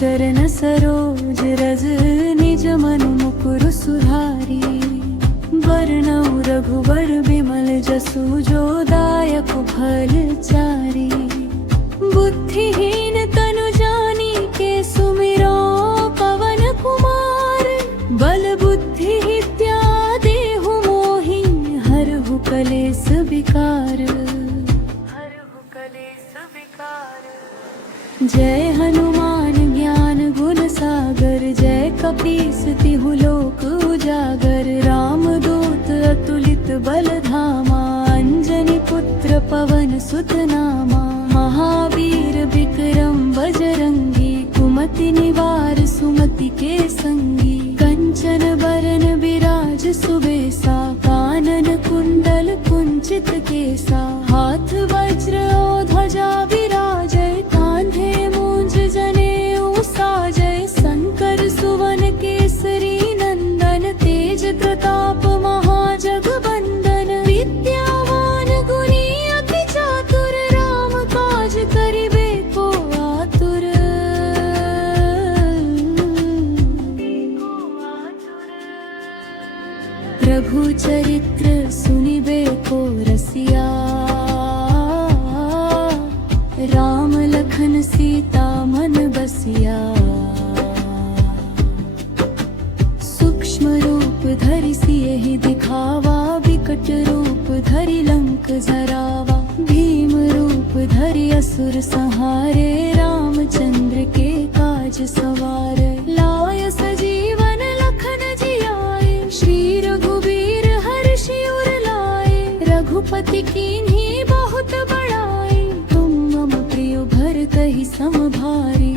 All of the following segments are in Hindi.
चरण सरोज रज निज मनु मुकुर सुधारी। वर्णौ रघुवर बिमल जसु जो दायक फल चारी। बुद्धिहीन तनु जानिके सुमिरो पवन कुमार। बल बुद्धि विद्या देहु मोहि हरहु कलेस विकार। जय हनुमान ज्ञान गुण सागर। जय कपीस तिहु लोक उजागर। राम दूत अतुलित बल धामा। अंजनी पुत्र पवन सुत नामा। महावीर विक्रम बजरंगी। कुमति निवार सुमति के संगी। कंचन बरन विराज सुबेसा। कानन कुंडल कुंचित केसा। हाथ वज्र और ध्वजा विराजै। कांधे मूंज जनेऊ साजै। शंकर सुवन केसरी नंदन। तेज प्रताप महाजगवंदन। विद्यावान गुणी अति चातुर। राम काज करिबे को आतुर। प्रभु चरित्र सुनिबे को रसिया। राम लखन सीता मन बसिया। सूक्ष्म रूप धरि सियहि दिखावा। विकट रूप धरि लंक जरावा। भीम रूप धरि असुर संहारे। रामचंद्र के काज सवारे। लाय सजीवन लखन जियाए। श्री रघुबीर हर्षि उर लाए। रघुपति कीन्ही बहुत बड़ाई। तुम मम प्रिय भरतहि सम भारी।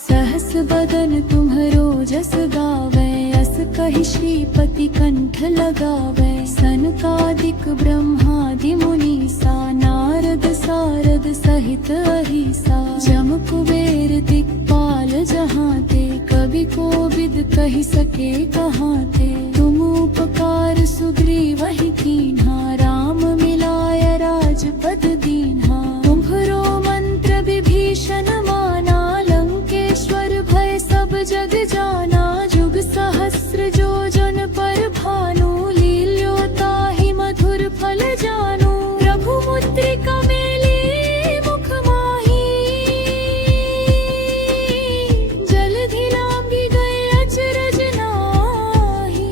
सहस बदन तुम्हरो जस गावै। अस कहि श्रीपति कंठ लगावै। सनकादिक ब्रह्मादि मुनीसा। नारद सारद सहित अहिसा। जम कुबेर दिक्पाल जहांते। कवि कोविद कहि सके कहाते। तुम उपकार सुग्रीवहि कीन्हा। राम मिलाय राजपद दीन्हा। तुम्हरो मंत्र विभीषण माना। लंकेश्वर भय सब जग जाना। जुग सहस्र जो जन पर भानु। लील्योताहि मधुर फल जानु। प्रभु मुद्रिका मेली मुख माही। जलधि लांघि गए अचरज नाहि।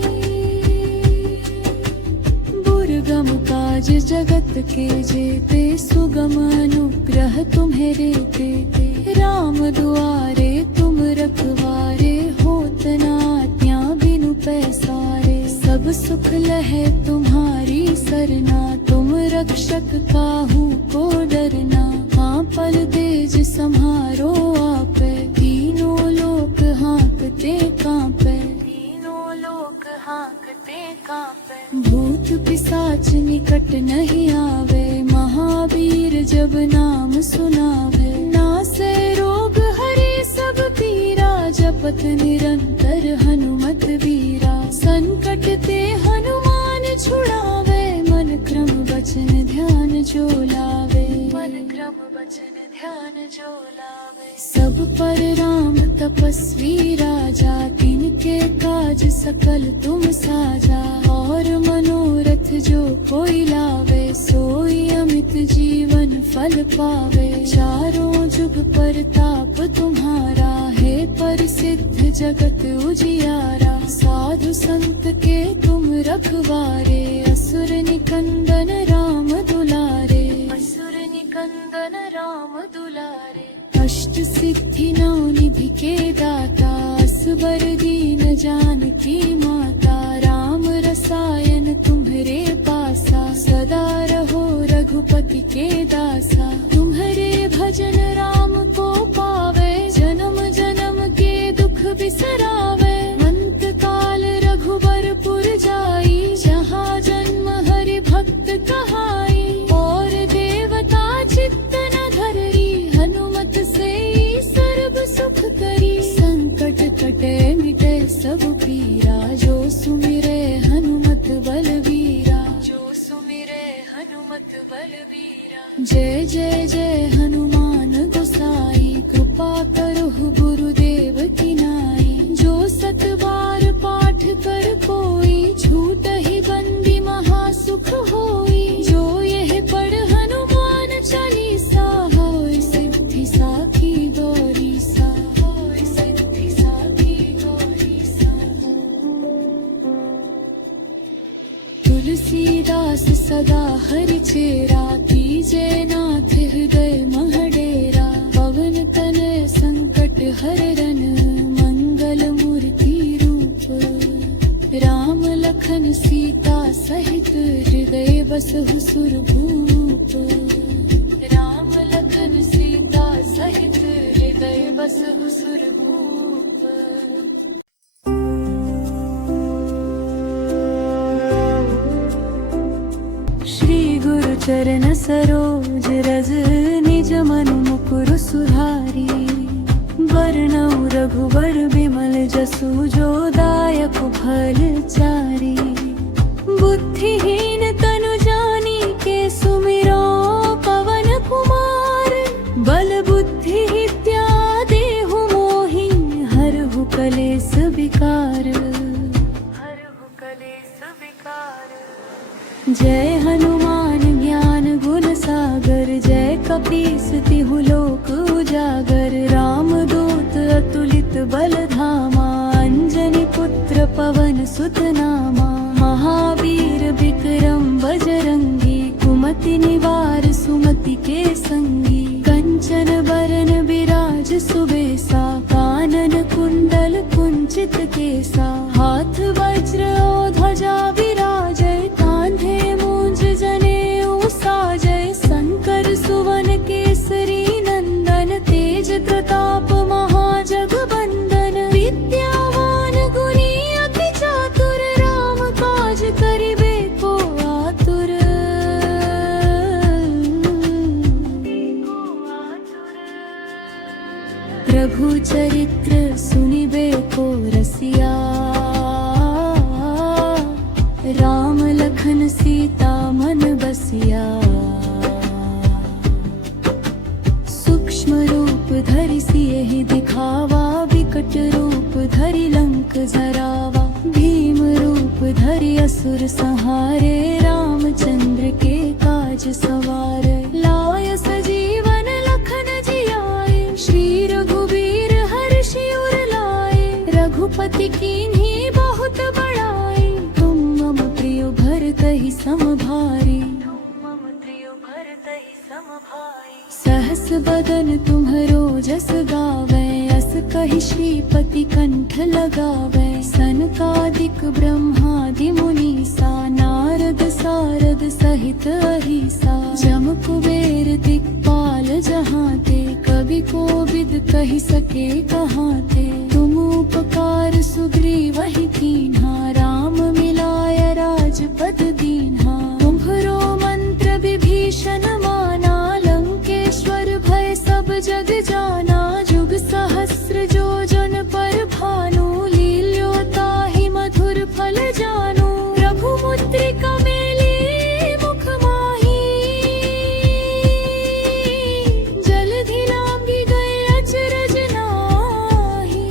दुर्गम काज जगत के जेते। सुगम अनुग्रह तुम्हेरे तेते। राम दुआरे तुम रखवारे। होत न आज्ञा बिनु पैसारे। सब सुख लहे तुम्हारी सरना। तुम रक्षक काहू को डरना। आपल तेज सम्हारो आपे। तीनों लोक हाँकते कांपे। भूत पिशाच निकट नहीं आवे। महावीर जब नाम सुनावे। नासे रोग हरे सब पीरा। जपत निरंतर हनुमत वीरा। संकट ते हनुमान छुड़ावे। मन क्रम वचन ध्यान जो लावे। सब पर राम तपस्वी राजा। तिनके काज सकल तुम साजा। और मनोरथ जो कोई लावे। सोई अमित जीवन फल पावे। चारों जुग परताप तुम्हारा। है प्रसिद्ध जगत उजियारा। साधु संत के तुम रखवारे। असुर निकंदन राम दुलारे। अष्ट सिद्धि नौ निधि के दाता। असबर दीन जानकी माता। राम रसायन तुम्हरे पासा। सदा रहो रघुपति के दासा। तुम्हरे भजन राम को पावे। जन्म जन्म के दुख बिसरावे। अंत काल रघुबरपुर जाई। जहाँ जन्म हरि भक्त कहाई। और देवता चित्त न धरी। हनुमत से सर्व सुख करी। संकट कटे मिटे सब पीरा। जो सुमिरे हनुमत बलवीरा। जय जय जय हनुमान गोसाई। तुलसीदास सदा हरि चेरा, कीजय नाथ हृदय महडेरा। पवन तनय संकट हरन, मंगल मूर्ति रूप। राम लखन सीता सहित, हृदय बसहु सुरभूप। राम लखन सीता सहित, हृदय बसहु सुरभूप। श्री गुरु चरण सरोज रज, निज मनु मुकुर सुधारी। वरनउ रघुवर बिमल जसु, जो दायक फल चारी। बुद्धिहीन तनु जानिके, सुमिरो पवन कुमार। बल बुद्धि विद्या देहु मोहि, हरहु कलेस विकार। जय हनुमान ज्ञान गुण सागर, जय कपीस तिहु लोक उजागर। राम दूत अतुलित बल धामा, अंजनी पुत्र पवन सुत नामा। महावीर विक्रम बजरंगी, कुमति निवार सुमति के संगी। कंचन बरन बिराज सुबेसा, कानन कुंडल कुंचित केसा। हाथ वज्र और ध्वजा विराजय, कांधे मूंज जनेऊ साजय। शंकर सुवन केसरी नंदन, तेज प्रताप महाजगबंदन। विद्यावान गुणी अति चातुर, राम काज करिबे को आतुर। प्रभु चरित्र सुनिबे को रसिया, राम लखन सीता मन बसिया। सूक्ष्म रूप धरि सियहि दिखावा, विकट रूप धरि लंक जरावा। भीम रूप धरि असुर संहारे, रामचंद्र के काज सवारे। लाय सजीवन लखन जियाए, श्री रघुवीर हर्षि उर लाए। रघुपति कीन्ही बहुत बड़ाई, तुम मम प्रिय भरतहि सम भारी। सहस बदन तुम्हरो जस गावै, अस कहि श्रीपति कंठ लगावै। सनकादिक ब्रह्मादि मुनीसा, नारद सारद सहित अहिसा। जम कुबेर दिक्पाल जहाँ ते, कवि कोविद कहि सके कहाँ ते। तुम उपकार सुग्रीवहि कीन्हा, राम मिलाय राजपद दीन्हा। तुम्हरो मंत्र विभीषण माना, लंकेश्वर भय सब जग जाना। जुग सहस्र जो जन पर भानु, लील्योताहि मधुर फल जानु। प्रभु मुद्रिका मेली मुख माही, जलधि लांघि गए अचरज नाही।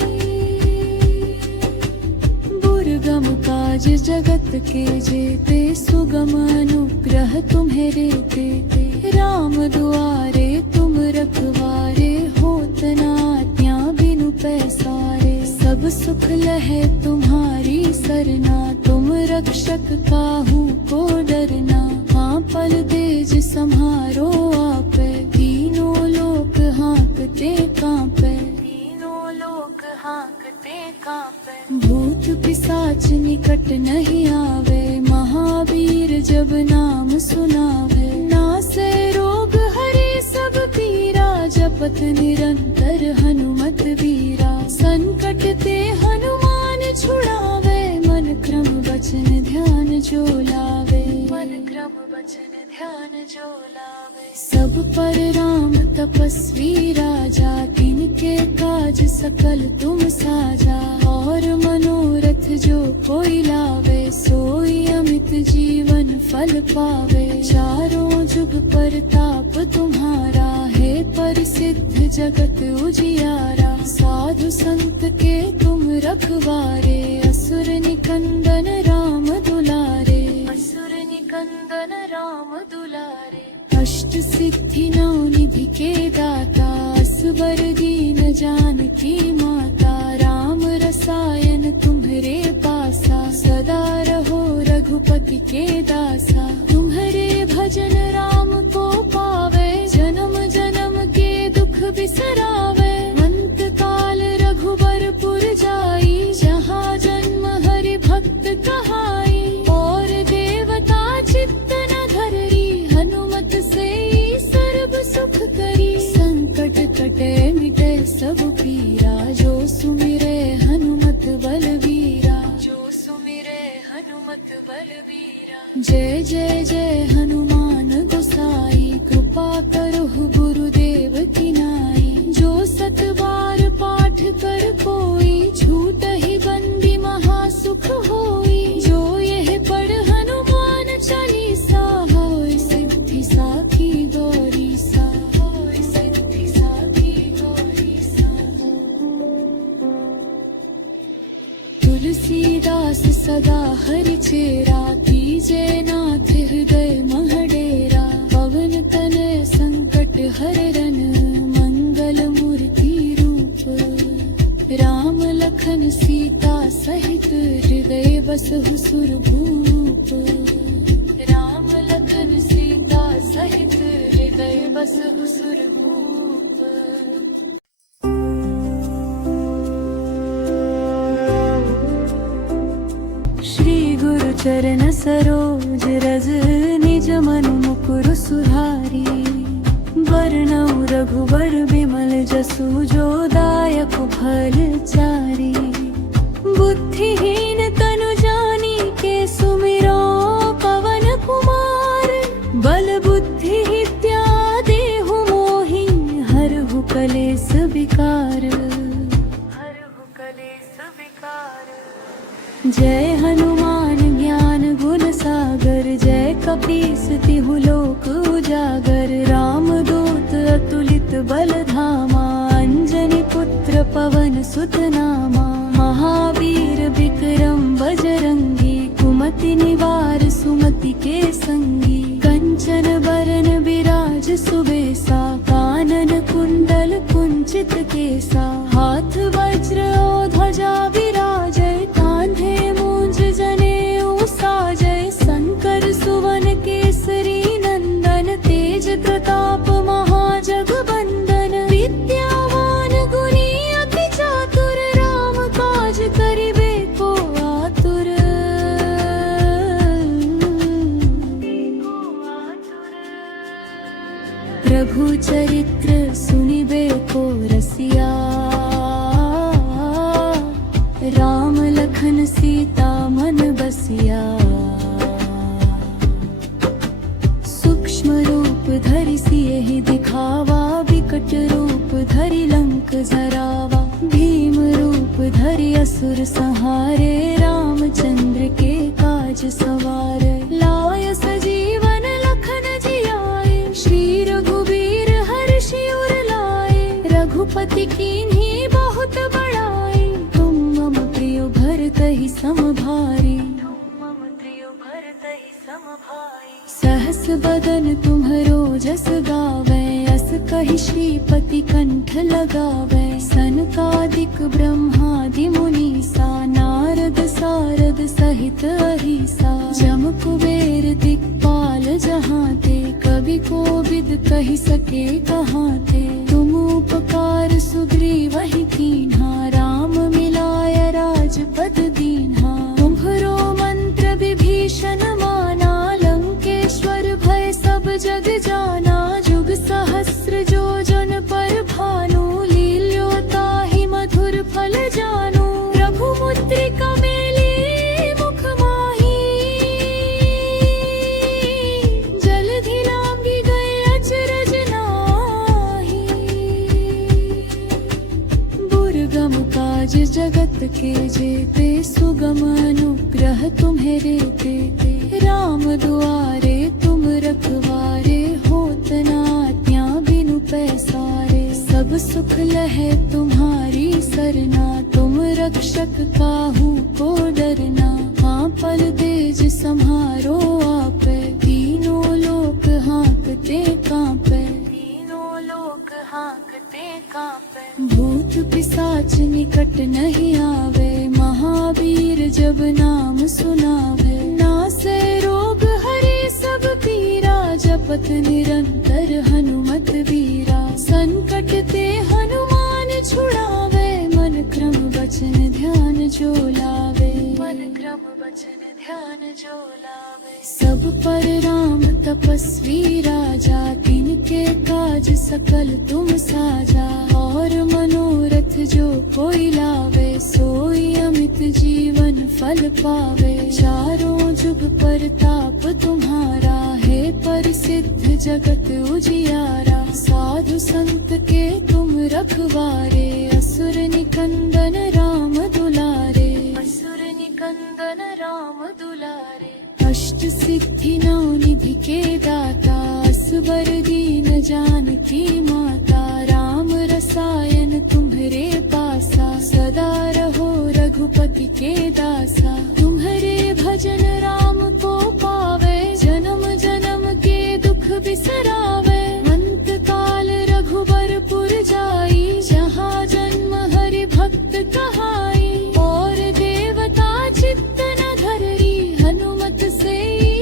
दुर्गम काज जगत के जेते, सुगम अनुग्रह तुम्हें देते। राम दुआरे तुम रखवारे, होत न आज्ञा बिनु पैसारे। सब सुख लहे तुम्हारी सरना, तुम रक्षक काहू को डरना। हाँ पल तेज सम्हारो आपे, तीनों लोक हाँकते कांपे। तीनों लोक हाँकते कांपे। भूत पिशाच निकट नहीं आवे, महावीर जब नाम सुनावे। नासे रोग हरे सब पीरा, जपत निरंतर हनुमत वीरा। संकट ते हनुमान छुड़ावे, मन क्रम वचन ध्यान जो लावे। मन क्रम वचन ध्यान जो लावे। सब पर राम तपस्वी राजा, तिनके काज सकल तुम साजा। और मनोरथ जो कोई लावे, सोई अमित जीवन फल पावे। चारों जुग परताप तुम्हारा, है प्रसिद्ध जगत उजियारा। साधु संत के तुम रखवारे, असुर निकंदन राम दुलारे। असुर निकंदन राम दुलारे। अष्ट सिद्धि नौ निधि के दाता, असबर दीन जानकी माता। राम रसायन तुम्हरे पासा, सदा रहो रघु रघुपति के दासा। तुम्हारे भजन राम को पावे, जन्म जन्म के दुख बिसरावे। अंत काल रघुबरपुर जाई, जहाँ जन्म हरि भक्त कहाई। और देवता चित्त न धरी, हनुमत से सर्व सुख करी। संकट कटे मिटे सब पीरा, जो सुमिरे हनुमत बलवीरा। जो सुमिरे हनुमत बलवीरा। जय जय जय हनुमान गोसाई, कृपा करो गुरुदेव की नाई। जो सत बार पाठ कर कोई, झूठ ही बंदी महासुख होई। जो यह पढ़ हनुमान चालीसा, होय सिद्धि साखी गौरी सा। होय सिद्धि साखी गौरी सा। तुलसीदास सदा हरि चेरा, कीजे नाथ हृदय महडेरा। पवन तनय संकट हरन, मंगल मूर्ति रूप। राम लखन सीता सहित, हृदय बसहु सुरभूप। राम लखन सीता सहित, हृदय बसहु सुरभूप। श्री गुरु चरण सरोज रज, निज मनु मुकुर सुधारी। वरनउ रघुवर बिमल जसु, जो दायक फल चारी। बुद्धिहीन तनु जानिके, सुमिरो पवन कुमार। बल बुद्धि विद्या देहु मोहि, हरहु कलेस विकार। हरहु कलेस विकार। जय हनुमान ज्ञान गुण सागर, जय कपीस तिहु लोक उजागर। राम दूत अतुलित बल धामा, अंजनी पुत्र पवन सुत नामा। महावीर विक्रम बजरंगी, कुमति निवार सुमति के संगी। कंचन बरन विराज सुबेसा, कानन कुंडल कुंचित केसा। हाथ वज्र और ध्वजा विराजै, कांधे मूंज जनेऊ साजै। शंकर सुवन केसरी नंदन, तेज प्रताप महाजगवंदन। विद्यावान गुणी अति चातुर, राम काज करिबे को आतुर। प्रभु चरित्र सुनिबे को रसिया, राम लखन सीता मन बसिया। सूक्ष्म रूप धरि सियहि दिखावा, विकट रूप धरि लंक जरावा। भीम रूप धरि असुर संहारे, रामचंद्र के काज सवारे। लाय सजीवन लखन जियाए, श्री रघुबीर हर्षि उर लाए। रघुपति कीन्ही बहुत बड़ाई, तुम मम प्रिय भरतहि सम भारी। तुम मम प्रिय भरतहि सम भारी। सहस बदन तुम्हरो जस गावै, अस कहि श्रीपति कंठ लगावै। सनकादिक ब्रह्मादि मुनीसा, नारद सारद सहित अहिसा। जम कुबेर दिक्पाल जहाँ ते, कवि कोविद कहि सके कहाँ ते। तुम उपकार सुग्रीवहि कीन्हा, राम मिलाय राजपद दीन्हा। तुम्हरो मंत्र विभीषण माना, लंकेश्वर भय सब जग जाना। जुग सहस्र जो जन पर भानु, लील्योताहि मधुर फल जानु। प्रभु मुद्रिका मेली मुख माही, जलधि लांघि गए अचरज नाहि। दुर्गम काज जगत के जेते, सुगम अनुग्रह तुम्हेरे देते। राम दुआरे तुम रखवारे, होत न आज्ञा बिनु पैसारे। सब सुख लहे तुम्हारी सरना, तुम रक्षक काहू को डरना। हाँ पल तेज सम्हारो आपे, तीनों लोक हाँकते कांपे। तीनों लोक हाँकते कांपे। भूत पिशाच निकट नहीं आवे, महावीर जब नाम सुनावे। नासे गात निरंतर हनुमत वीरा। संकट ते हनुमान छुड़ावे, मन क्रम वचन ध्यान जो लावे। मन क्रम वचन ध्यान जो लावे। सब पर राम तपस्वी राजा, तिनके काज सकल तुम साजा। और मनोरथ जो कोई लावे, सोई अमित जीवन फल पावे। चारों जुग परताप तुम्हारा, है प्रसिद्ध जगत उजियारा। साधु संत के तुम रखवारे, असुर निकंदन राम दुलारे। असुर निकंदन राम दुलारे। अष्ट सिद्धि नौ निधि के दाता, असबर दीन जानकी माता। राम रसायन तुम्हरे पासा, सदा रहो रघुपति के दासा। तुम्हरे भजन राम को पावे, जन्म जन्म के दुख बिसरावे। अंत काल रघुबर पुर जाई, जहाँ जन्म हरि भक्त कहाई। और देवता चित्त न धरी, हनुमत से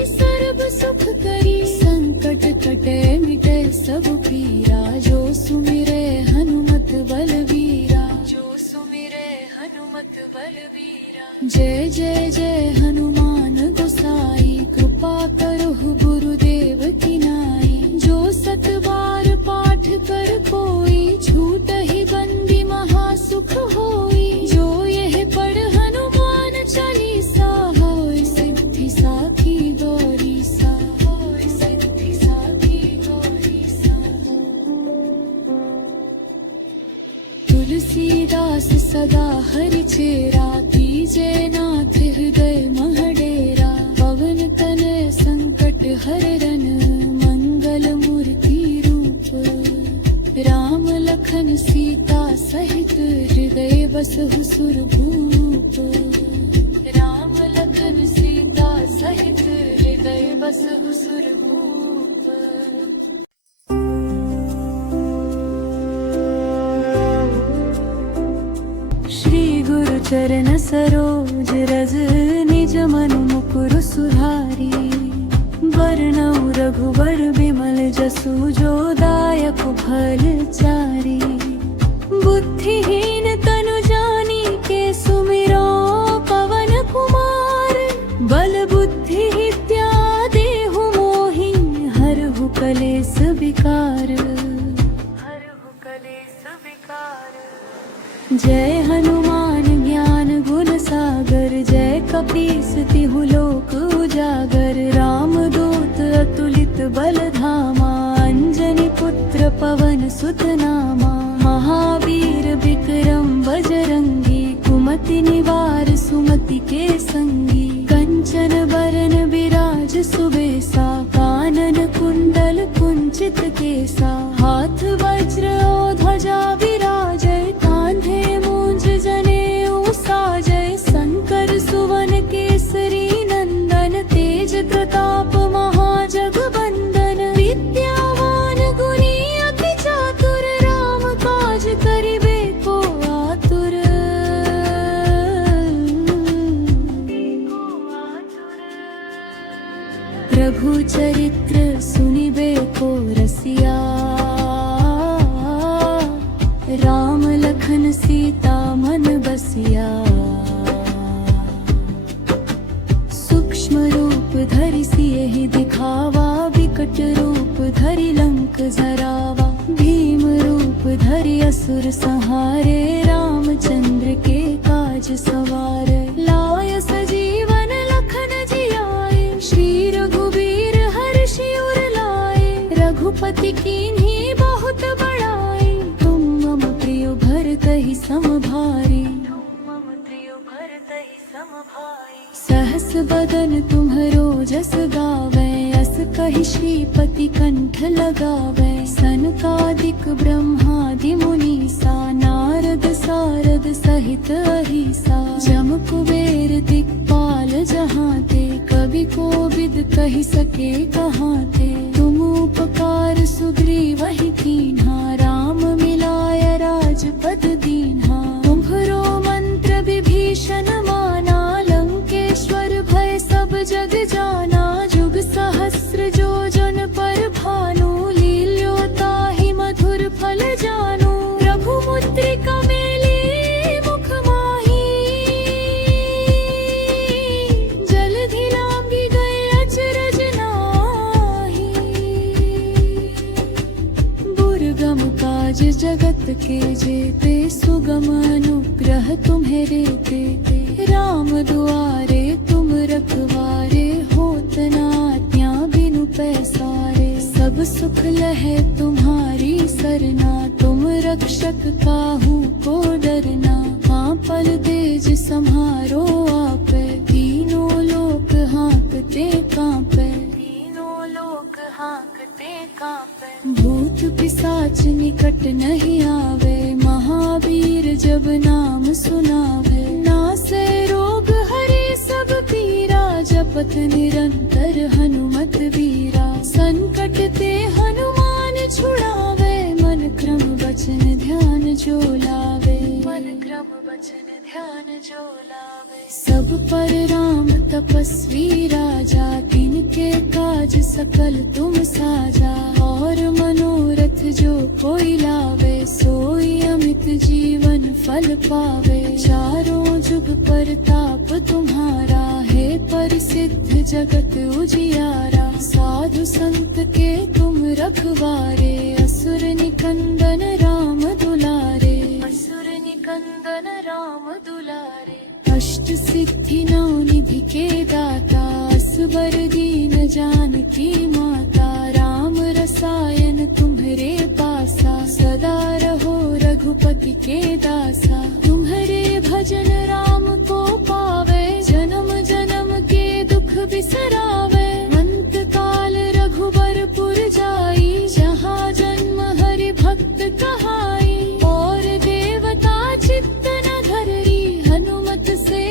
सर्व सुख करी। संकट कटे मिटे सब पीरा, जो सुमिरे हनुमत बलवीरा। जो सुमिरे हनुमत बलवीरा। जय जय जय हनुमान गोसाई, कृपा करो गुरुदेव की नाई। जो सत बार पाठ कर कोई, छूट ही बंदी महासुख होई। जो यह पढ़ हनुमान चालीसा, होय सिद्धि साखी गौरी सा। होय सिद्धि साखी गौरी सा। तुलसीदास सदा हरि चेरा, कीजे नाथ हृदय महडेरा। पवन तनय संकट हरन, मंगल मूर्ति रूप। राम लखन सीता सहित, हृदय बसहु सुरभूप। राम लखन सीता सहित, हृदय बसहु सुरभूप। श्री गुरु चरण सरोज रज, निज मनु मुकुर सुधारी। वरनउ रघुबर बिमल जसु, जो दायक फल चारी। बुद्धिहीन तनु जानिके, सुमिरो पवन कुमार। बल बुद्धि विद्या देहु मोहि, हरहु कलेस विकार। हरहु कलेस विकार। जय हनुमान ज्ञान गुण सागर, जय कपीस तिहु लोक उजागर। राम दूत अतुलित बल धामा, अंजनी पुत्र पवन सुत नामा। महावीर विक्रम बजरंगी, कुमति निवार सुमति के संगी। कंचन बरन विराज सुबेसा, कानन कुंडल कुंचित केसा। हाथ वज्र और ध्वजा विराजै, कांधे मूंज जनेऊ साजै। शंकर सुवन केसरी नंदन, तेज प्रताप महाजगवंदन। विद्यावान गुणी अति चातुर, राम काज करिबे को आतुर। प्रभु चरित्र सुनिबे को रसिया, राम लखन सीता मन बसिया। सूक्ष्म रूप धरि सियहि दिखावा, विकट रूप धरि लंक जरावा। भीम रूप धरि असुर संहारे, रामचंद्र के काज सवारे। लाय सजीवन लखन जियाए, श्री रघुवीर हर्षि उर लाए। रघुपति कीन्ही बहुत बड़ाई, तुम मम प्रिय भरतहि सम भारी। सहस बदन तुम्हरो जस गावै, अस कहि श्रीपति कंठ लगावै। सनकादिक ब्रह्मादि मुनीसा, नारद सारद सहित अहिसा। जम कुबेर दिक्पाल जहाँ ते, कवि कोविद कहि सके कहाँ ते। तुम उपकार सुग्रीवहि कीन्हा, राम मिलाय राजपद दीन्हा। तुम्हरो मंत्र विभीषण माना, लंकेश्वर भय सब जग जाना। जुग सहस्र जो जन पर भाना, जगत के जेते सुगम अनुग्रह तुम्हें देते राम दुआरे तुम रखवारे होत ना आज्ञा बिनु पैसारे सब सुख लहे तुम्हारी सरना तुम रक्षक काहू को डरना हाँ पल तेज सम्हारो आपे तीनों लोक हाँकते कांपे तीनों लोक हाँकते कांपे भूत पिशाच निकट नहीं आवे महावीर जब नाम सुनावे नासे रोग हरे सब पीरा जपत निरंतर हनुमत वीरा संकट ते हनुमान छुड़ावे मन क्रम वचन ध्यान जो लावे मन क्रम वचन ध्यान जो लावे सब पर राम तपस्वी राजा तिनके काज सकल तुम साजा और मनोरथ जो कोई लावे सोई अमित जीवन फल पावे चारों जुग परताप तुम्हारा है परिसिद्ध जगत उजियारा साधु संत के तुम रखवारे असुर निकंदन राम दुलारे असुर निकंदन राम दुलारे अष्ट सिद्धि नौ निधि के दाता असबर दीन जानकी माता राम रसायन तुम्हारे पासा सदा रहो रघुपति के दासा तुम्हारे भजन राम को पावे जन्म जन्म के दुख बिसरावे अंत काल रघुबर पुर जाई जहाँ जन्म हरि भक्त कहाई और देवता चित्त न धरी हनुमत से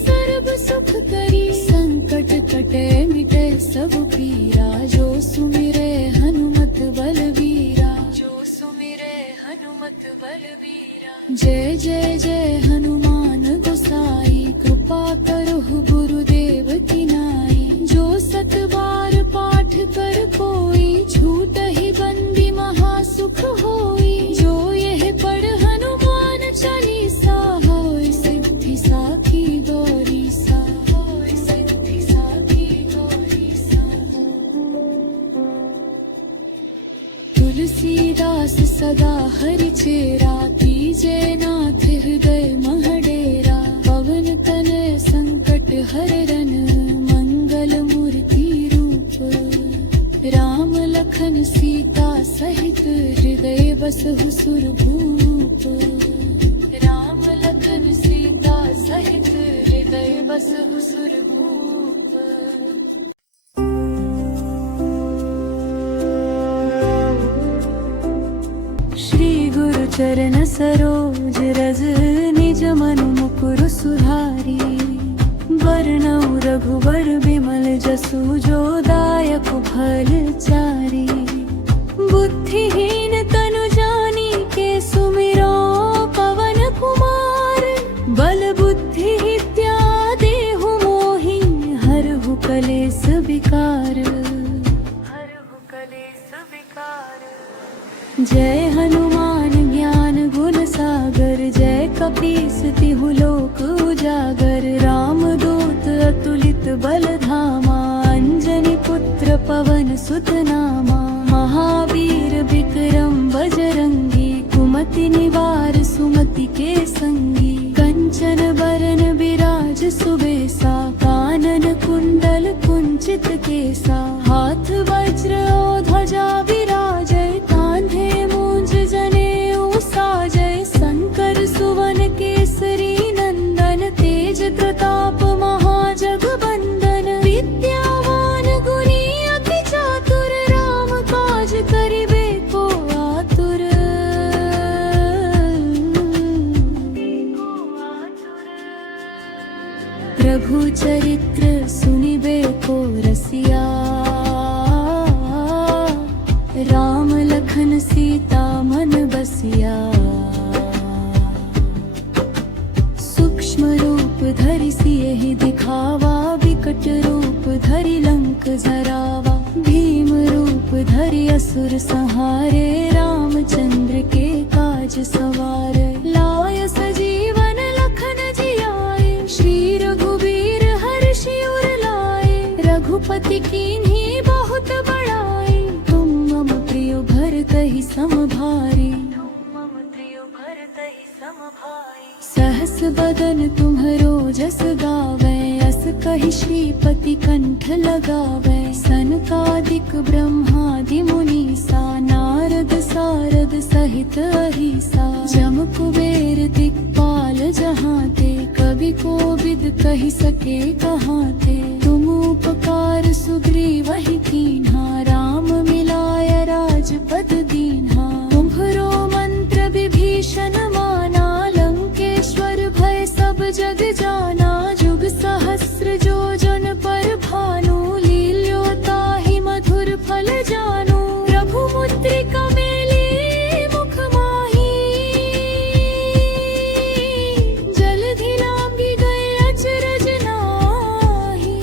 सर्व सुख करी संकट कटे मिटे सब पीरा जो सुमिरे हनुमत बलवीरा जो सुमिरे हनुमत बलवीरा जय जय जय हनुमान गोसाई कृपा करो गुरुदेव की नाई जो सत बार पाठ कर कोई झूठ ही बंदी महासुख होई जो यह पढ़ हनुमान चालीसा होय सिद्धि साखी गौरी सा होय सिद्धि साखी गौरी सा तुलसीदास सदा हरि चेरा कीजे नाथ हृदय महडेरा पवन तनय संकट हरन मंगल मूर्ति रूप राम लखन सीता सहित हृदय बसहु सुरभूप राम लखन सीता सहित हृदय बसहु सुरभूप श्री गुरु चरण सरोज रज निज मनु मुकुर सुधारी वरनउ रघुबर बिमल जसु जो दायक फल चारी बुद्धिहीन तनु जानी के सुमिरो पवन कुमार बल बुद्धि विद्या देहु मोहि हरहु कलेस विकार हरहु कलेस विकार जय हनुमान ज्ञान गुण सागर जय कपीस तिहु लोक उजागर राम दूत अतुलित बल धामा अंजनी पुत्र पवन सुत नामा महावीर विक्रम बजरंगी कुमति निवार सुमति के संगी कंचन बरन विराज सुबेसा कानन कुंडल कुंचित केसा हाथ वज्र और ध्वजा विराजय कांधे मूंज जनेऊ साजय शंकर सुवन केसरी नंदन तेज प्रताप महाजगबंदन विद्यावान गुणी अति चातुर राम काज करिबे को आतुर प्रभु चरित्र सुनिबे को रसिया राम लखन सीता मन बसिया सूक्ष्म रूप धरि सियहि दिखावा विकट रूप धरि लंक जरावा भीम रूप धरि असुर संहारे रामचंद्र के काज सवारे लाय सजीवन लखन जियाए श्री रघुवीर हर्षि उर लाए रघुपति कीन्ही बहुत बड़ाई तुम मम प्रिय भरतहि सम भारी समभाई। सहस बदन तुम्हरो जस गावे, अस कहि श्रीपति कंठ लगावे। सनकादिक ब्रह्मादि मुनीसा, नारद सारद सहित अहिसा। जम कुबेर दिक्पाल जहाँ ते, कवि कोविद कहि सके कहाँ थे। तुम उपकार सुग्रीव ही कीन्हा, राम मिलाय राजपद दीन्हा। तुम्हरो मंत्र विभीषण माना, लंकेश्वर भय सब जग जाना। जुग सहस्र जो जन पर भानु, लील्योताहि मधुर फल जानु। प्रभु मुद्रिका मेली मुख माही, जलधि लांघि गए अचरज नाहि।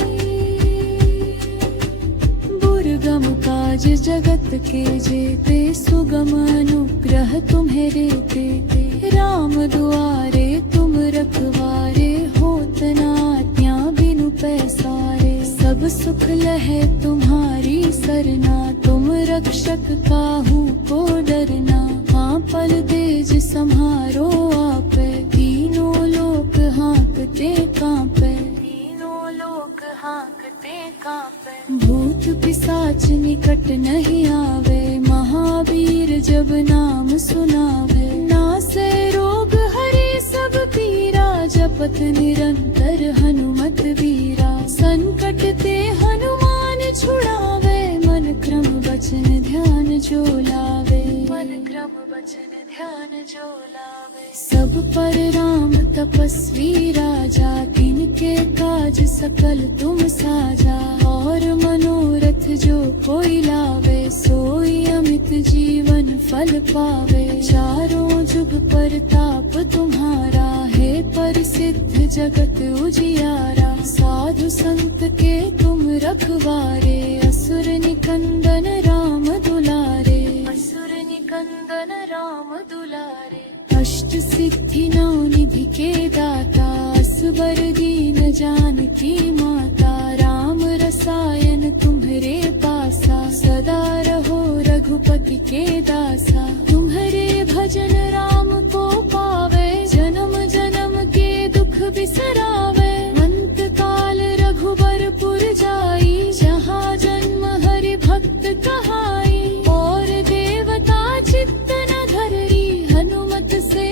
दुर्गम काज जगत के जेते, सुगम अनुग्रह तुम्हेरे तेते। राम दुआरे तुम रखवारे, होत न आज्ञा बिनु पैसारे। सब सुख लहे तुम्हारी सरना, तुम रक्षक काहू को डरना। आपल तेज सम्हारो आपे, तीनों लोक हाँकते कांपे। तीनों लोक हाँकते कांपे। भूत पिशाच निकट नहीं आवे, महावीर जब नाम सुनावे। नासे रोग हरे सब पीरा, जपत निरंतर हनुमत वीरा। संकट ते हनुमान छुड़ावे, मन क्रम वचन ध्यान जो लावे। मन क्रम वचन ध्यान जो लावे। सब पर राम तपस्वी राजा, तिनके काज सकल तुम साजा। और मनोरथ जो कोई लावे, सोई अमित जीवन फल पावे। चारों जुग परताप तुम्हारा, है प्रसिद्ध जगत उजियारा। साधु संत के तुम रखवारे, असुर निकंदन राम दुलारे। असुर निकंदन राम दुलारे। अष्ट सिद्धि नौ निधि के दाता, असबर दीन जानकी माता। राम रसायन तुम्हरे पासा, सदा रहो रघुपति के दासा। तुम्हरे भजन राम को पावे, जन्म जन्म के दुख बिसरावे। अंत काल रघुबर पुर जाई, जहाँ जन्म हरि भक्त कहाई। और देवता चित्त न धरी, हनुमत से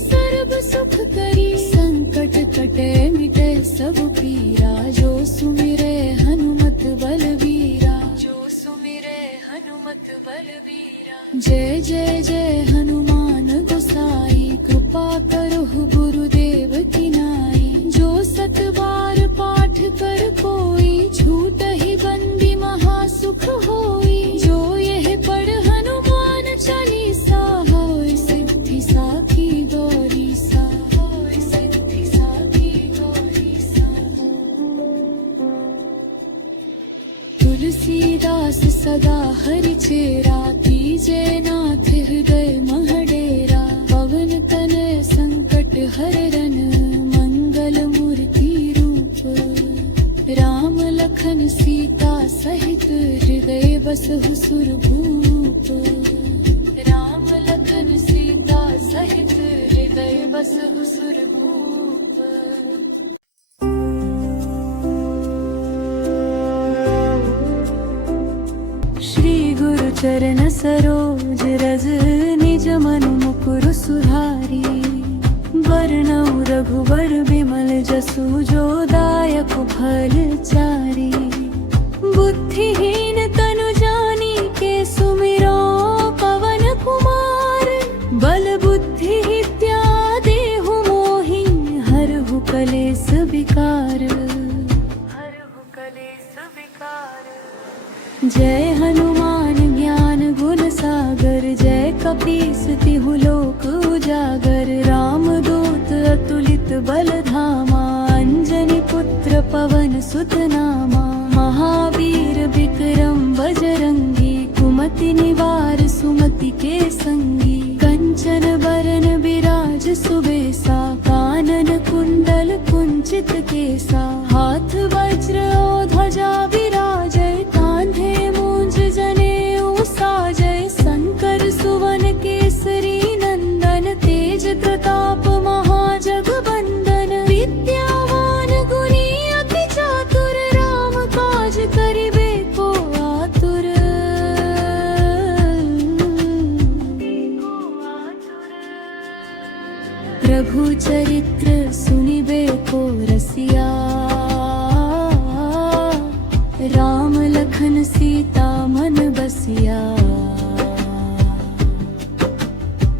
सर्व सुख करी। संकट कटे मिटे सब पीरा, जो सुमिरे हनुमत बलवीरा। जो सुमिरे हनुमत बलवीरा। जय जय जय हनुमान गोसाई, कृपा करो गुरुदेव की नाई। जो सत बार पाठ कर कोई, छूट ही बंदी महासुख होई। जो यह पढ़ हनुमान चालीसा, होय सिद्धि साखी गौरी सा। होय सिद्धि साखी गौरी सा। तुलसीदास सदा हरि चेरा, कीजे नाथ हृदय महडेरा। पवन तनय संकट हरन, मंगल मूर्ति रूप। राम लखन सीता सहित, हृदय बसहु सुरभूप। राम लखन सीता सहित, हृदय बसहु सुरभूप। श्री गुरु चरण सरोज रज, निज मनु मुकुर सुधारी। वरनउ रघुबर बिमल जसु, जो दायक फल चारी। बुद्धिहीन तनु जानिके, सुमिरो पवन कुमार। बल बुद्धि विद्या देहु मोहि, हरहु कलेस विकार। हरहु कलेस विकार। जय हनुमान ज्ञान गुण सागर, जय कपीस तिहु लोक उजागर। राम दूत अतुलित बल धामा, अंजनी पुत्र पवन सुत नामा। महावीर विक्रम बजरंगी, कुमति निवार सुमति के संगी। कंचन बरन विराज सुबेसा, कानन कुंडल कुंचित केसा। हाथ वज्र और ध्वजा विराजै, कांधे मूंज जनेऊ साजै। शंकर सुवन केसरी नंदन, तेज प्रताप प्रभु चरित्र सुनिबे को रसिया, राम लखन सीता मन बसिया।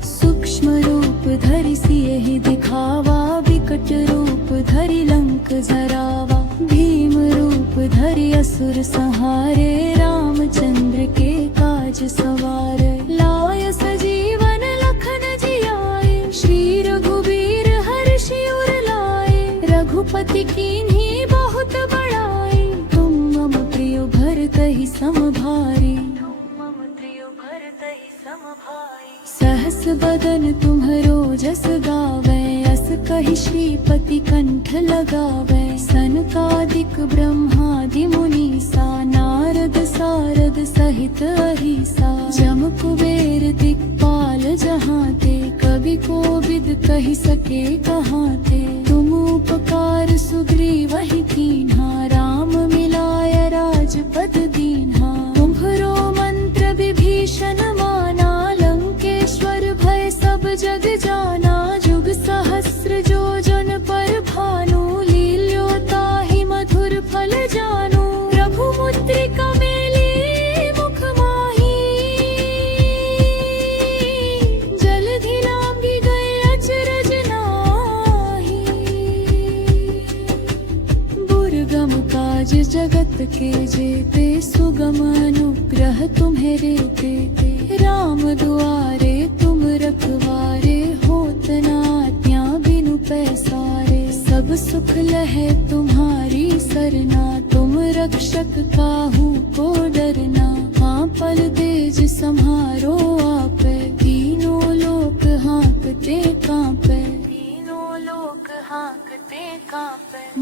सूक्ष्म रूप धरि सियहि दिखावा, विकट रूप धरि लंक जरावा। भीम रूप धरि असुर संहारे, रामचंद्र के काज सवारे। लाय सजीवन लखन जियाए, श्री रघुबीर हर्षि उर लाए। रघुपति कीन्ही बहुत बड़ाई, तुम मम प्रिय भरतहि सम भारी। सहस बदन तुम्हरो जस गावे, अस कहि श्रीपति कंठ लगावे। सनकादिक ब्रह्मादि मुनीसा, नारद सारद सहित अहिसा। जम कुबेर दिक्पाल जहाँ ते, कवि कोविद कहि सके कहाँ ते। तुम उपकार सुग्रीवहि कीन्हा, राम मिलाय राजपद दीन्हा। तुम्हरो मंत्र विभीषण माना, लंकेश्वर भय सब जग जाना। जुग सहस्र जो जन पर भानु, लील्योताहि मधुर फल जानु। प्रभु मुद्रिका मेली मुख माही, जलधि लांघि गए अचरज नाहि। दुर्गम काज जगत के जेते, सुगम अनुग्रह तुम्हेरे तेते। राम दुआरे तुम रखवारे, होत न आज्ञा बिनु पैसारे। सब सुख लहे तुम्हारी सरना, तुम रक्षक काहू को डरना। आपल तेज सम्हारो आपे, तीनों लोक हाँकते कांपे।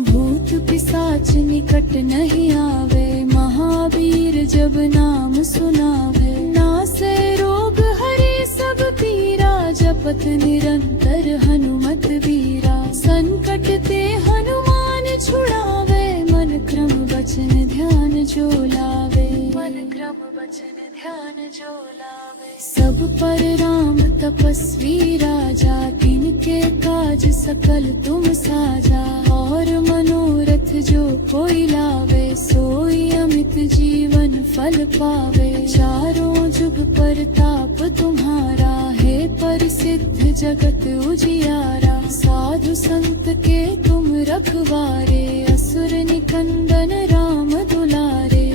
भूत पिशाच निकट नहीं आवे, महावीर जब नाम सुनावे। नासे रोग हरे सब पीरा, जपत निरंतर हनुमत वीरा। संकट ते हनुमान छुड़ावे, मन क्रम वचन ध्यान जो लावे। सब पर राम तपस्वी राजा, तिनके काज सकल तुम साजा। और मनोरथ जो कोई लावे, सोई अमित जीवन फल पावे। चारों जुग परताप तुम्हारा, है प्रसिद्ध जगत उजियारा। साधु संत के तुम रखवारे, असुर निकंदन राम दुलारे।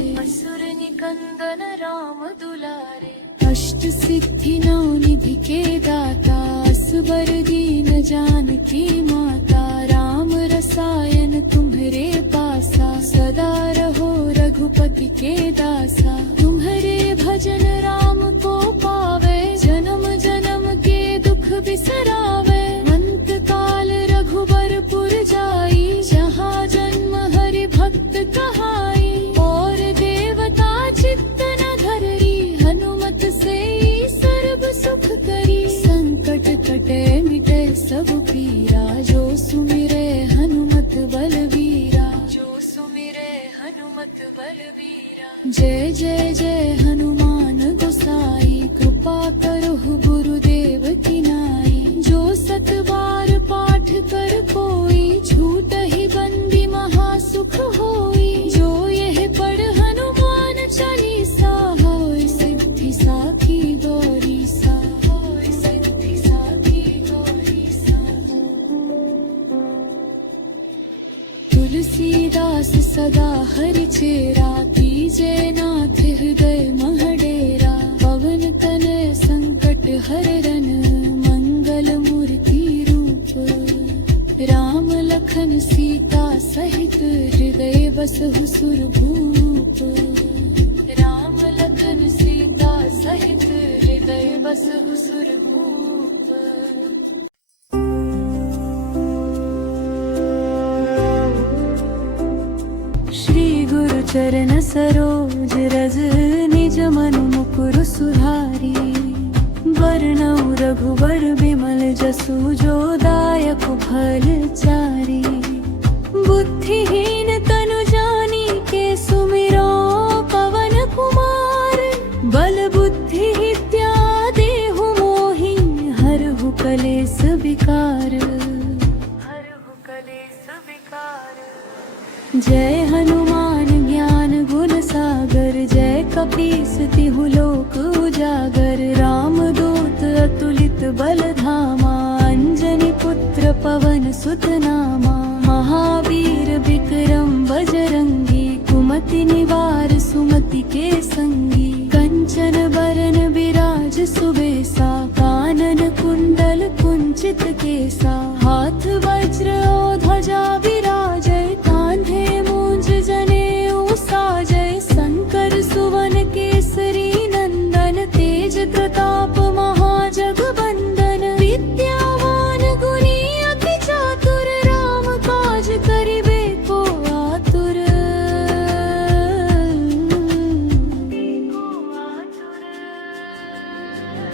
अष्ट सिद्धि नौ निधि के दाता, असबर दीन जानकी माता। राम रसायन तुम्हरे पासा, सदा रहो रघुपति के दासा। तुम्हरे भजन राम को पावे, जन्म जन्म के दुख बिसरावे। अंत काल रघुबरपुर जाई, जहाँ जन्म हरि भक्त कहाई। और देवता चित्त न धरई, हनुमत से सर्व सुख करी। संकट कटे मिटे सब पीरा, जो सुमिरे हनुमत बलवीरा। जय जय जय हनुमान गोसाई, कृपा करो गुरुदेव की नाई। जो सत बार पाठ कर कोई, छूट ही बंदी महासुख होई। जो यह पढ़ हनुमान चालीसा, होय सिद्धि साखी गौरी सा। तुलसीदास सदा हरि चेरा, कीजे नाथ हृदय महडेरा। पवन तनय संकट हरन, मंगल मूर्ति रूप। राम लखन सीता सहित, हृदय बसहु सुरभूप। राम लखन सीता सहित, हृदय बसहु सुरभूप। श्री गुरु चरण सरोज रज, निज मनु मुकुर सुधारी। वरनउ रघुबर बिमल जसु, जो दायक फल चारी। बुद्धिहीन तनु जानिके, सुमिरो पवन कुमार। बल बुद्धि विद्या देहु मोहि, हरहु कलेस विकार। तेतीस तिहु लोक उजागर, रामदूत अतुलित बलधामा, अंजनी पुत्र पवन सुत नामा, महावीर विक्रम बजरंगी, कुमति निवार सुमति के संगी, कंचन बरन विराज सुबेसा, कानन कुंडल कुंचित केसा, हाथ वज्र और ध्वजा विराजय, कांधे मूंज जनेऊ साजय, शंकर सुवन केसरी नंदन, तेज प्रताप महाजगवंदन, विद्यावान गुणी अति चातुर, राम काज करिबे को आतुर।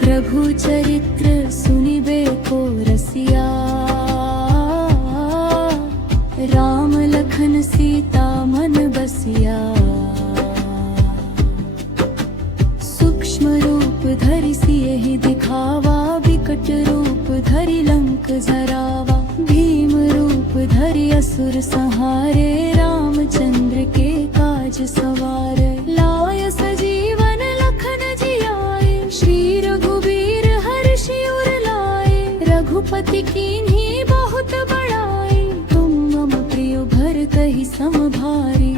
प्रभु चरित्र सुनिबे को रसिया, राम लखन सीता मन बसिया, सूक्ष्म रूप धरि सियहि दिखावा, विकट रूप धरि लंक जरावा, भीम रूप धरि असुर संहारे, रामचंद्र के काज सवारे, लाय सजीवन लखन जियाए, श्री रघुबीर हर्षि उर लाए, रघुपति कीन्ही बहुत बड़ाई, तुम मम प्रिय भरतहि सम भारी,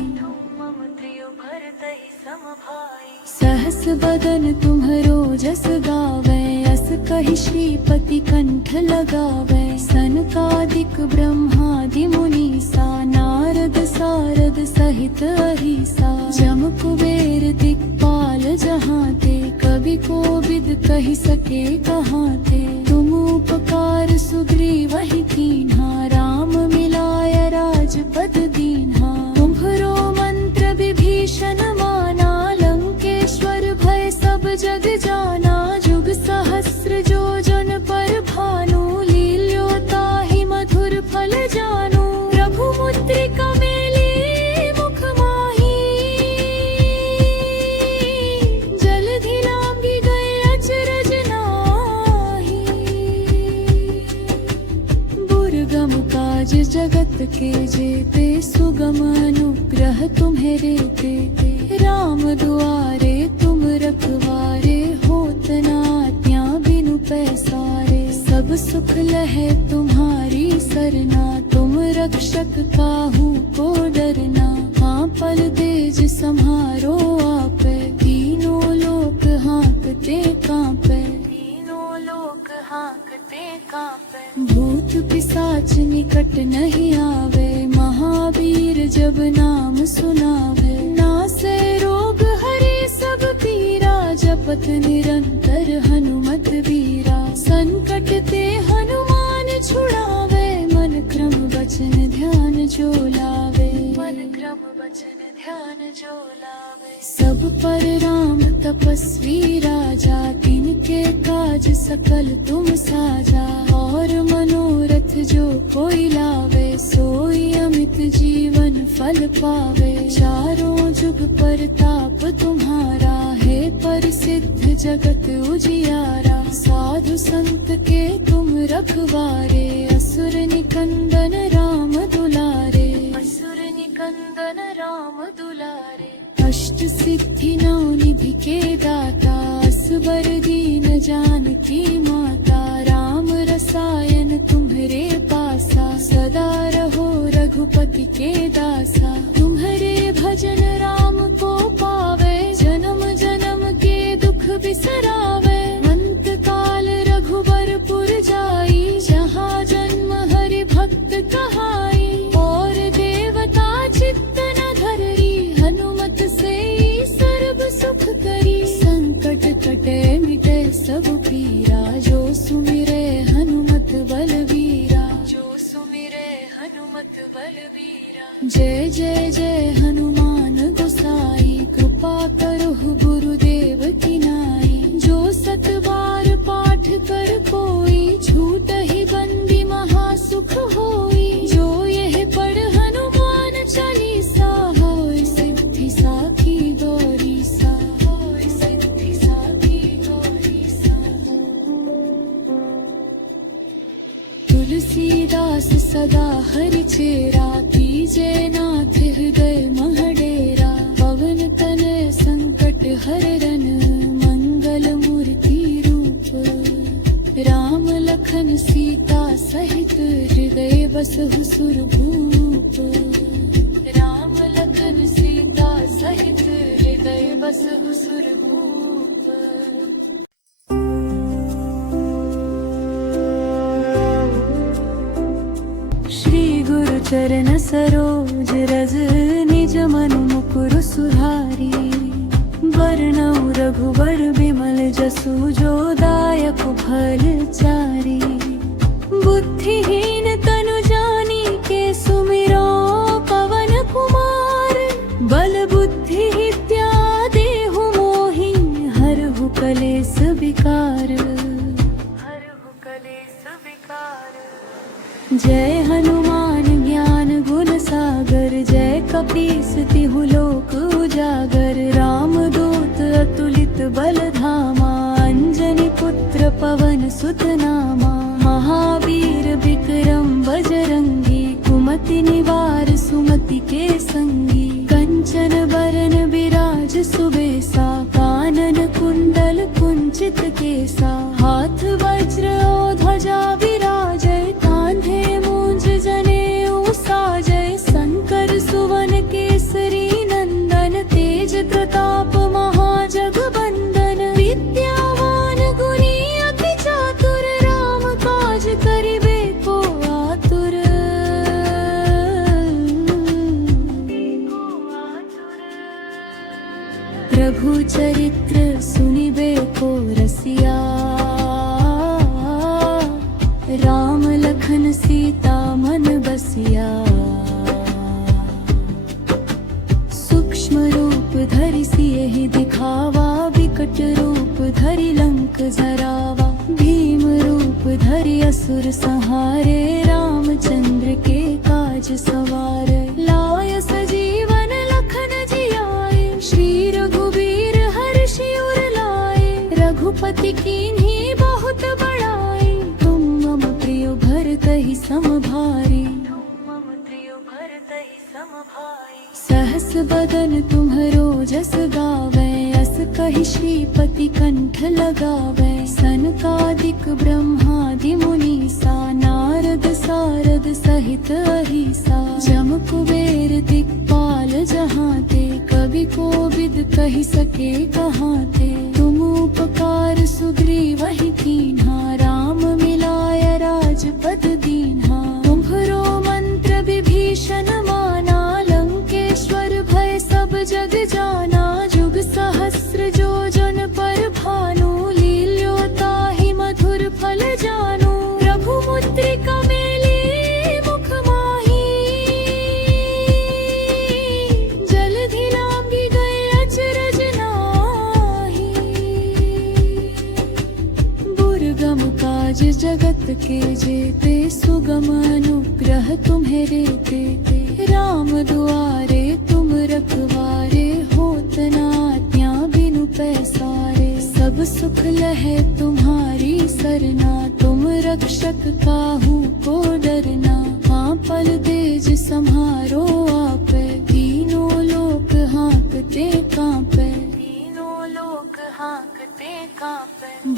सहस बदन तुम्हरो जस गावे, अस कहि श्रीपति कंठ लगावे, सनकादिक ब्रह्मादि मुनीसा, नारद सारद सहित अहिसा, जम कुबेर दिक्पाल जहाँ ते, कवि कोविद कहि सके कहाँ ते, तुम उपकार सुग्रीवहि कीन्हा, राम मिलाय राजपद दीन्हा, तुम्हरो मंत्र विभीषण माना, लंकेश्वर भय सब जग जाना, जुग सहस्र जो जन पर भानु, लील्योताहि मधुर फल जानु, प्रभु मुद्रिका मेली मुख माही, जलधि लांघि गए अचरज नाहि, दुर्गम काज जगत के जेते, सुगम अनुग्रह तुम्हेरे तेते, राम दुआरे तुम रखवारे, होत न आज्ञा बिनु पैसारे, सब सुख लहे तुम्हारी सरना, तुम रक्षक काहू को डरना, हाँपल तेज सम्हारो आपे, तीनों लोक हाँकते कांपे, तीनों लोक हाँकते कांपे, भूत पिशाच निकट नहीं आवे, महावीर जब नाम सुनावे, नासे रोग हरे सब पीरा, जपत निरंतर हनुमत वीरा, संकट ते हनुमान छुड़ावे, मन क्रम वचन ध्यान जो लावे, मन क्रम वचन ध्यान जो लावे, सब पर राम तपस्वी राजा, तिनके काज सकल तुम साजा, और मनोरथ जो कोई लावे, सोई अमित जीवन फल पावे, चारों जुग परताप तुम्हारा, है प्रसिद्ध जगत उजियारा, साधु संत के तुम रखवारे, असुर निकंदन राम दुलारे, असुर निकंदन राम दुलारे, अष्ट सिद्धि नौ निधि के दाता, असबर दीन जानकी माता, राम रसायन तुम्हरे पासा, सदा रहो रघुपति के दासा, तुम्हरे भजन राम को पावे, जन्म जन्म के दुख बिसरावे, अंत काल रघुबरपुर जाई, जहाँ जन्म हरि भक्त कहाई, और देवता चित्त न धरी, हनुमत से सर्व सुख करी, संकट कटे मिटे सब पीरा, जो सुमिरे हनुमत बलवीरा, जो सुमिरे हनुमत बलवीरा, जय जय जय हनुमान गोसाई, कृपा करो गुरुदेव की नाई, जो सत बार पाठ कर कोई, छूट ही बंदी महासुख होई, जो यह पढ़ हनुमान चालीसा, होय सिद्धि साखी गौरी सा, होय सिद्धि साखी गौरी सा। तुलसीदास सदा हरि चेरा, कीजे नाथ हृदय महडेरा, पवन तनय संकट हर बसहु सुरभूप। श्री गुरु चरण सरोज रज निज मनु मुकुर सुधारी। वर्णौ रघुवर बिमल जसु जो दायक फल चारी। बुद्धिहीन तनु जानिके सुमिरो पवन कुमार। बल बुद्धि विद्या देहु मोहि हरहु कलेस विकार। जय हनुमान ज्ञान गुण सागर। जय कपीस तिहु लोक उजागर। राम दूत अतुलित बल धामा। अंजनी पुत्र पवन सुत नामा। महावीर विक्रम बजरंगी। कुमति निवार सुमति के संगी। कंचन बरन बिराज सुबेसा। कानन कुंडल कुंचित केसा। हाथ वज्र और ध्वजा विराजै। कांधे मूंज जनेऊ साजै। शंकर सुवन केसरी नंदन। तेज प्रताप महाजगबंदन। विद्यावान गुणी अति चातुर। राम काज करिबे को आतुर। प्रभु चरित्र सुनिबे को रसिया। राम लखन सीता मन बसिया। सूक्ष्म रूप धरि सियहि दिखावा। विकट रूप धरि लंक जरावा। भीम रूप धरि असुर संहारे। रामचंद्र के काज सवारे। लाय सजीवन लखन जियाए। श्री रघुवीर हर्षि उर लाए। रघुपति कीन्ही बहुत बड़ाई। तुम मम प्रिय भरतहि सम भारी। सहस बदन तुम्हरो जस गावै। अस कहि श्रीपति कंठ लगावै। सनकादिक ब्रह्मादि मुनीसा। नारद सारद सहित अहिसा। जम कुबेर दिक्पाल जहांते। कवि कोविद कहि सके कहांते। तुम उपकार सुग्रीवहि कीन्हा। राम मिलाय राजपद दीन्हा। तुम्हरो मंत्र विभीषण माना। लंकेश्वर भय सब जग जाना। जुग सहस्र जो जन पर भानु। लील्यो ताहि मधुर फल जानु। प्रभु मुद्रिका मेली मुख माही। जलधि लांघि गए अचरज नाहि। दुर्गम काज जगत के जेते। सुगम अनुग्रह तुम्हें तेते। राम दुआरे तुम रखवारे। होत न आज्ञा बिनु पैसारे। सब सुख लहे तुम्हारी सरना। तुम रक्षक काहू को डरना। पल तेज सम्हारो आपे। तीनों लोक हाँकते कांपे।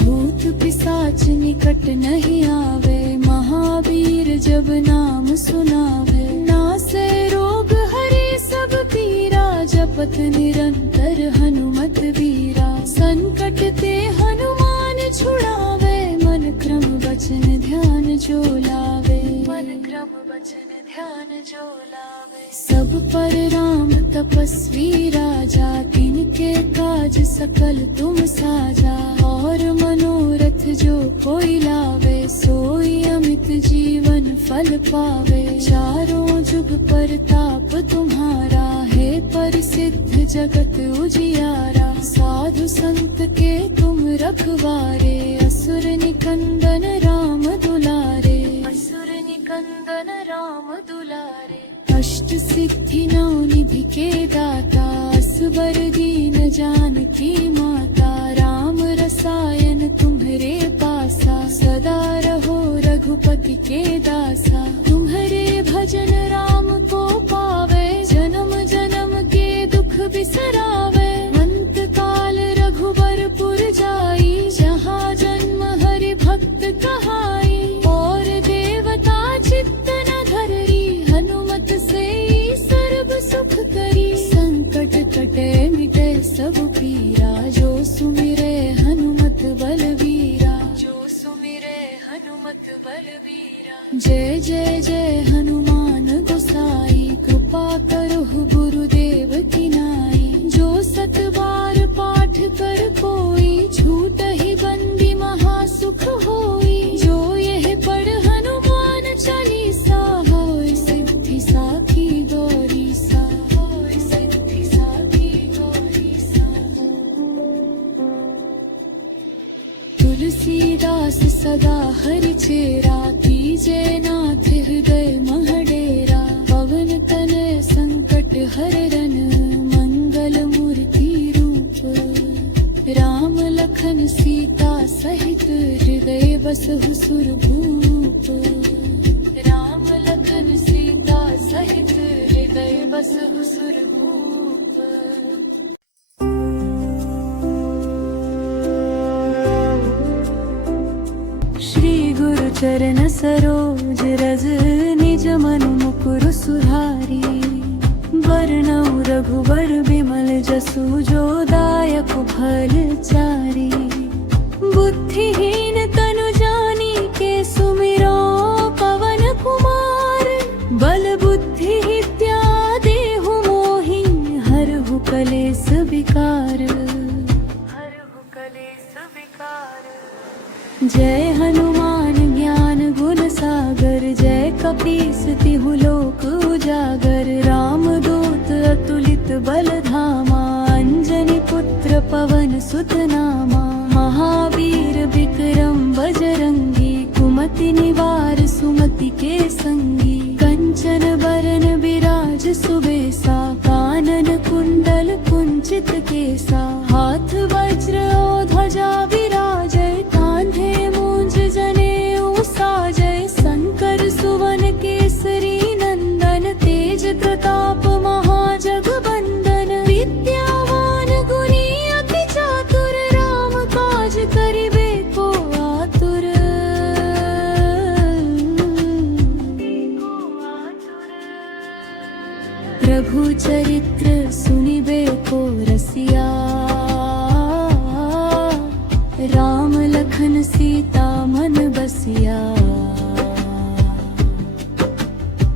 भूत पिशाच निकट नहीं आवे। महावीर जब नाम सुनावे। नासे रोग हरे सब पीरा। जपत निरंतर हनुमत वीरा। संकट ते हनुमान छुड़ावे। मन क्रम वचन ध्यान जो लावे। सब पर राम तपस्वी राजा। तिनके काज सकल तुम साजा। और मनोरथ जो कोई लावे। सोई अमित जीवन फल पावे। चारों जुग परताप तुम्हारा। है प्रसिद्ध जगत उजियारा। साधु संत के तुम रखवारे। असुर निकंदन राम दुलारे। अष्ट सिद्धि नौ निधि के दाता। असवर दीन जानकी माता। राम रसायन तुम्हरे पासा। सदा रहो रघुपति के दासा। तुम्हरे भजन राम को पावे। जन्म जन्म के दुख बिसरावे। अंत काल रघुबर पुर जाई। जहाँ जन्म हरि भक्त कहाई। और देवता चित्त न धरी। हनुमत से सर्व सुख करी। संकट कटे मिटे सब जय हनुमान गोसाई, कृपा करो गुरुदेव की नाई। जो सत बार पाठ कर कोई, छूट ही बंदी महासुख होई। जो यह पढ़ हनुमान चालीसा, होय सिद्धि साखी गौरी सा, होय सिद्धि साखी गौरी सा। तुलसीदास सदा हरि चेरा, कीजे नाथ हृदय महडेरा। पवन तनय संकट हरन, मंगल मूर्ति रूप। राम लखन सीता सहित, हृदय बसहु सुरभूप। राम लखन सीता सहित, हृदय बसहु सुरभूप। श्री गुरु चरण सरोज रज, निज मनु मुकुर सुधारी। वरनउ रघुवर बिमल जसु, जो दायक फल चारी। बुद्धिहीन तनु जानिके, सुमिरो पवन कुमार। बल बुद्धि विद्या देहु मोहि, हरहु कलेस विकार। हरहु कलेस विकार। जय हनुमान ज्ञान गुण सागर, जय कपीस तिहु लोक उजागर। राम दूत अतुलित बल धामा, अंजनी पुत्र पवन सुत नामा। महावीर विक्रम बजरंगी, कुमति निवार सुमति के संगी। कंचन बरन विराज सुबेसा, कानन कुंडल कुंचित केसा। हाथ वज्र और ध्वजा विराजै, कांधे मूंज जनेऊ साजै। शंकर सुवन केसरी नंदन, तेज प्रताप महाजगवंदन। विद्यावान गुणी अति चातुर, राम काज करिबे को आतुर। प्रभु चरित्र सुनिबे को रसिया, राम लखन सीता मन बसिया।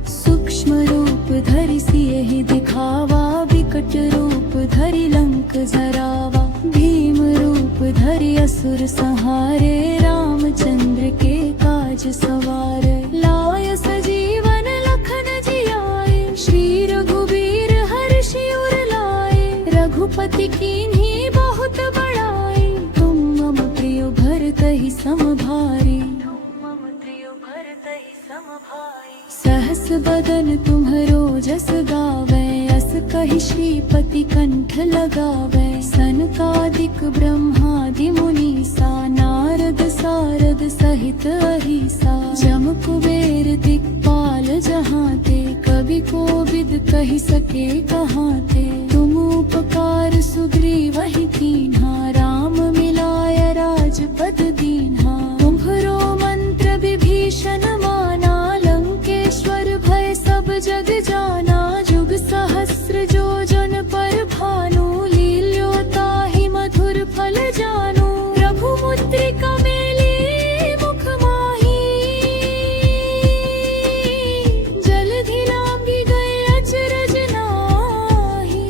सूक्ष्म रूप धरि सियहि दिखावा, विकट रूप धरि लंक जरावा। भीम रूप धरि असुर संहारे, रामचंद्र के काज सवारे। लाय सजीवन लखन जियाए, श्री रघुबीर हर्षि उर लाए। रघुपति कीन्ही बहुत बड़ाई, तुम मम प्रिय भरतहि सम भारी। तुम मम प्रिय भरतहि सम भारी। सहस बदन तुम्हरो जस गावै, अस कहि श्रीपति कंठ लगावै। सनकादिक ब्रह्मादि मुनीसा, नारद सारद सहित अहिसा। जम कुबेर दिक्पाल जहाँ ते, कवि कोविद कहि सके कहाँ ते। तुम उपकार सुग्रीवहि कीन्हा, राम मिलाय राजपद दीन्हा। तुम्हरो मंत्र विभीषण माना, लंकेश्वर भय सब जग जाना। जुग सहस्र जो जन पर भानु, लील्योताहि मधुर फल जानु। प्रभु मुद्रिका मेली मुख माही, जलधि लांघि गए अचरज नाही।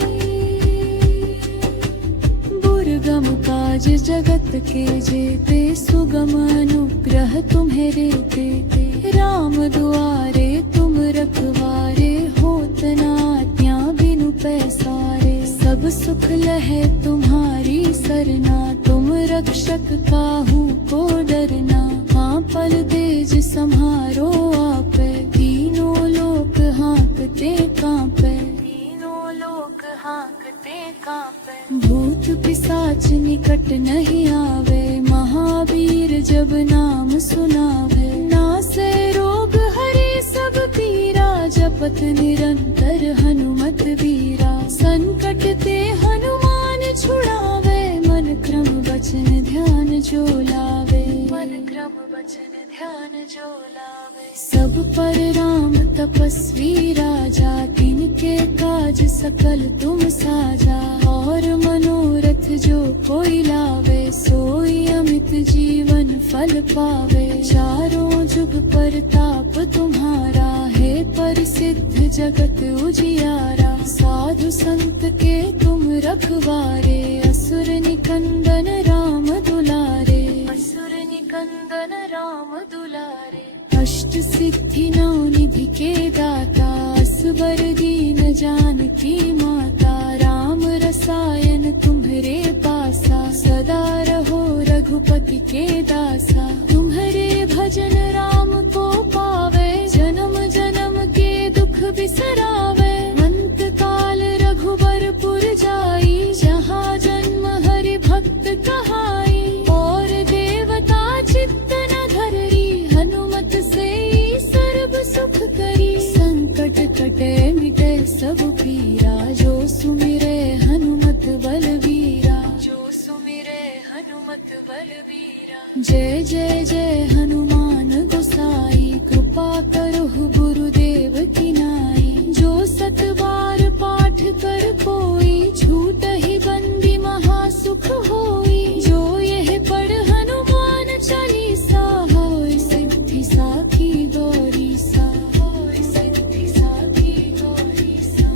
दुर्गम काज जगत के जेते, सुगम अनुग्रह तुम्हें देते। राम दुआरे तुम रखवारे, होत न आज्ञा बिनु पैसारे। सब सुख लहे तुम्हारी सरना, तुम रक्षक काहू को डरना। हाँ पल तेज सम्हारो आपे, तीनों लोक हाँकते कांपे। तीनों लोक हाँकते कांपे। भूत पिशाच निकट नहीं आवे, महावीर जब नाम सुनावे। नासे रोग हरे सब पीरा, जपत निरंतर हनुमत वीरा। संकट ते हनुमान छुड़ावे, मन क्रम वचन ध्यान जो लावे। मन क्रम वचन ध्यान जो लावे। सब पर राम तपस्वी राजा, तिनके काज सकल तुम साजा। और मनोरथ जो कोई लावे, सोई अमित जीवन फल पावे। चारों जुग परताप तुम्हारा, जगत उजियारा, साधु संत के तुम रखवारे, असुर निकंदन राम दुलारे, असुर निकंदन राम दुलारे। अष्ट सिद्धि नौ निधि के दाता, असबर दीन जानकी माता, राम रसायन तुम्हारे पासा, सदा रहो रघुपति के दासा। तुम्हारे भजन राम को पावे, जन्म जन्म के दुख बिसरावे, अंत काल रघुबरपुर जाई, जहाँ जन्म हरि भक्त कहाई। और देवता चित्त न धरी, हनुमत से सर्व सुख करी, संकट कटे मिटे सब पीरा, जो सुमिरे हनुमत बलवीरा, जो सुमिरे हनुमत बलवीरा। जय जय जय हनुमान गोसाई, कृपा करो गुरुदेव की नाई। जो सत बार पाठ कर कोई, छूट ही बंदी महासुख होई। जो यह पढ़ हनुमान चालीसा, होय सिद्धि साखी गौरी सा, होय सिद्धि साखी गौरी सा।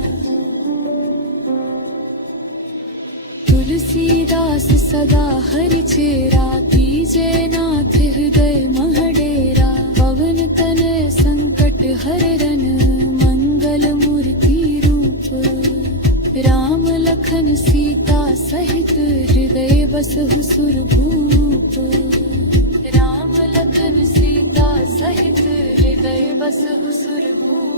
तुलसीदास सदा हरि चेरा, तीजे नाथ हृदय महडेरा। पवन तनय संकट हरन, मंगल मूर्ति रूप। राम लखन सीता सहित, हृदय बसहु सुरभूप। राम लखन सीता सहित, हृदय बसहु सुरभूप।